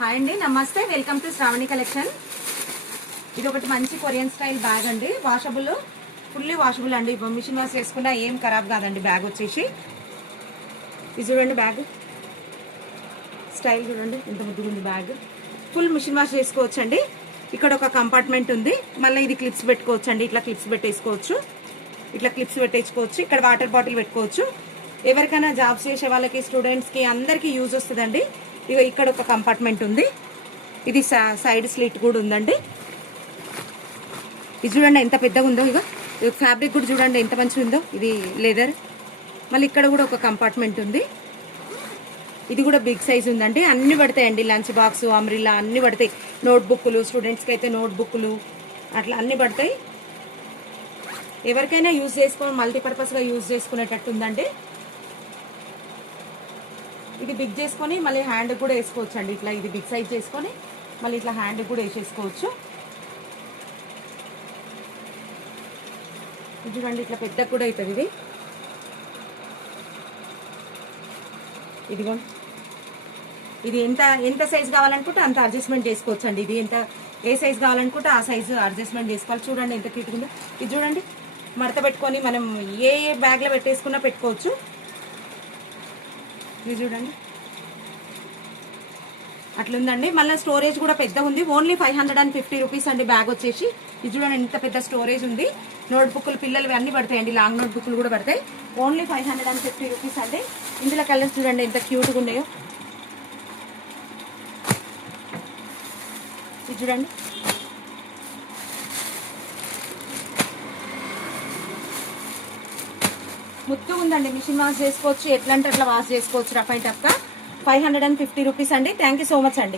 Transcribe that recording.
Hi అండి, నమస్తే. Welcome to Shravani collection. ఇది ఒకటి మంచి కొరియన్ స్టైల్ బ్యాగ్ అండి. వాషబుల్, ఫుల్లీ వాషబుల్ అండి. మిషన్ వాష్ చేసుకున్నా ఏం ఖరాబ్ కాదండి. బ్యాగ్ వచ్చేసి ఇది చూడండి, బ్యాగ్ స్టైల్ చూడండి ఎంత ముద్దుగా ఉంది. బ్యాగ్ ఫుల్ మిషన్ వాష్ చేసుకోవచ్చు అండి. ఇక్కడ ఒక కంపార్ట్మెంట్ ఉంది. మళ్ళీ ఇది క్లిప్స్ పెట్టుకోవచ్చు అండి. ఇట్లా క్లిప్స్ పెట్టేసుకోవచ్చు, ఇట్లా క్లిప్స్ పెట్టేసుకోవచ్చు. ఇక్కడ వాటర్ బాటిల్ పెట్టుకోవచ్చు. ఎవరికైనా జాబ్స్ చేసే వాళ్ళకి, స్టూడెంట్స్కి అందరికీ యూజ్ వస్తుందండి. ఇక ఇక్కడ ఒక కంపార్ట్మెంట్ ఉంది. ఇది సైడ్ స్లిట్ కూడా ఉందండి. ఇది చూడండి ఎంత పెద్దగా ఉందో. ఇక ఫ్యాబ్రిక్ కూడా చూడండి ఎంత మంచిగా ఉందో. ఇది లెదర్. మళ్ళీ ఇక్కడ కూడా ఒక కంపార్ట్మెంట్ ఉంది. ఇది కూడా బిగ్ సైజ్ ఉందండి. అన్ని పడతాయండి. లంచ్ బాక్స్, అమ్రిల్లా అన్ని పడతాయి. నోట్బుక్లు, స్టూడెంట్స్కి అయితే నోట్బుక్లు అట్లా అన్ని పడతాయి. ఎవరికైనా యూజ్ చేసుకొని మల్టీపర్పస్గా యూజ్ చేసుకునేటట్టు ఉందండి. ఇది బిగ్ చేసుకొని మళ్ళీ హ్యాండ్ కూడా వేసుకోవచ్చు అండి. ఇట్లా ఇది బిగ్ సైజ్ చేసుకొని మళ్ళీ ఇట్లా హ్యాండ్ కూడా వేసేసుకోవచ్చు. ఇది చూడండి ఇట్లా పెద్ద కూడా అవుతుంది. ఇది ఇదిగోండి. ఇది ఎంత సైజ్ కావాలనుకుంటే అంత అడ్జస్ట్మెంట్ చేసుకోవచ్చు అండి. ఇది ఏ సైజ్ కావాలనుకుంటే ఆ సైజు అడ్జస్ట్మెంట్ చేసుకోవాలి. చూడండి ఎంత క్యూట్ ఉందో. ఇది చూడండి మడత పెట్టుకొని మనం ఏ బ్యాగ్లో పెట్టేసుకున్నా పెట్టుకోవచ్చు. ఇది చూడండి అట్లుందండి. మళ్ళీ స్టోరేజ్ కూడా పెద్ద ఉంది. ఓన్లీ 550 రూపీస్ అండి బ్యాగ్ వచ్చేసి. ఇది చూడండి ఎంత పెద్ద స్టోరేజ్ ఉంది. నోట్బుక్లు పిల్లలు అన్నీ పడతాయండి. లాంగ్ నోట్బుక్లు కూడా పడతాయి. ఓన్లీ 550 రూపీస్ అండి. ఇందులో కలర్స్ చూడండి ఎంత క్యూట్గా ఉన్నాయో. ఇది చూడండి ముద్దుగా ఉందండి. మిషన్ వాష్ చేసుకోవచ్చు, ఎట్లా అంటే అట్లా వాష్ చేసుకోవచ్చు. రఫ్ అండ్ టఫ్గా 550 రూపీస్ అండి. థ్యాంక్ యూ సో మచ్ అండి.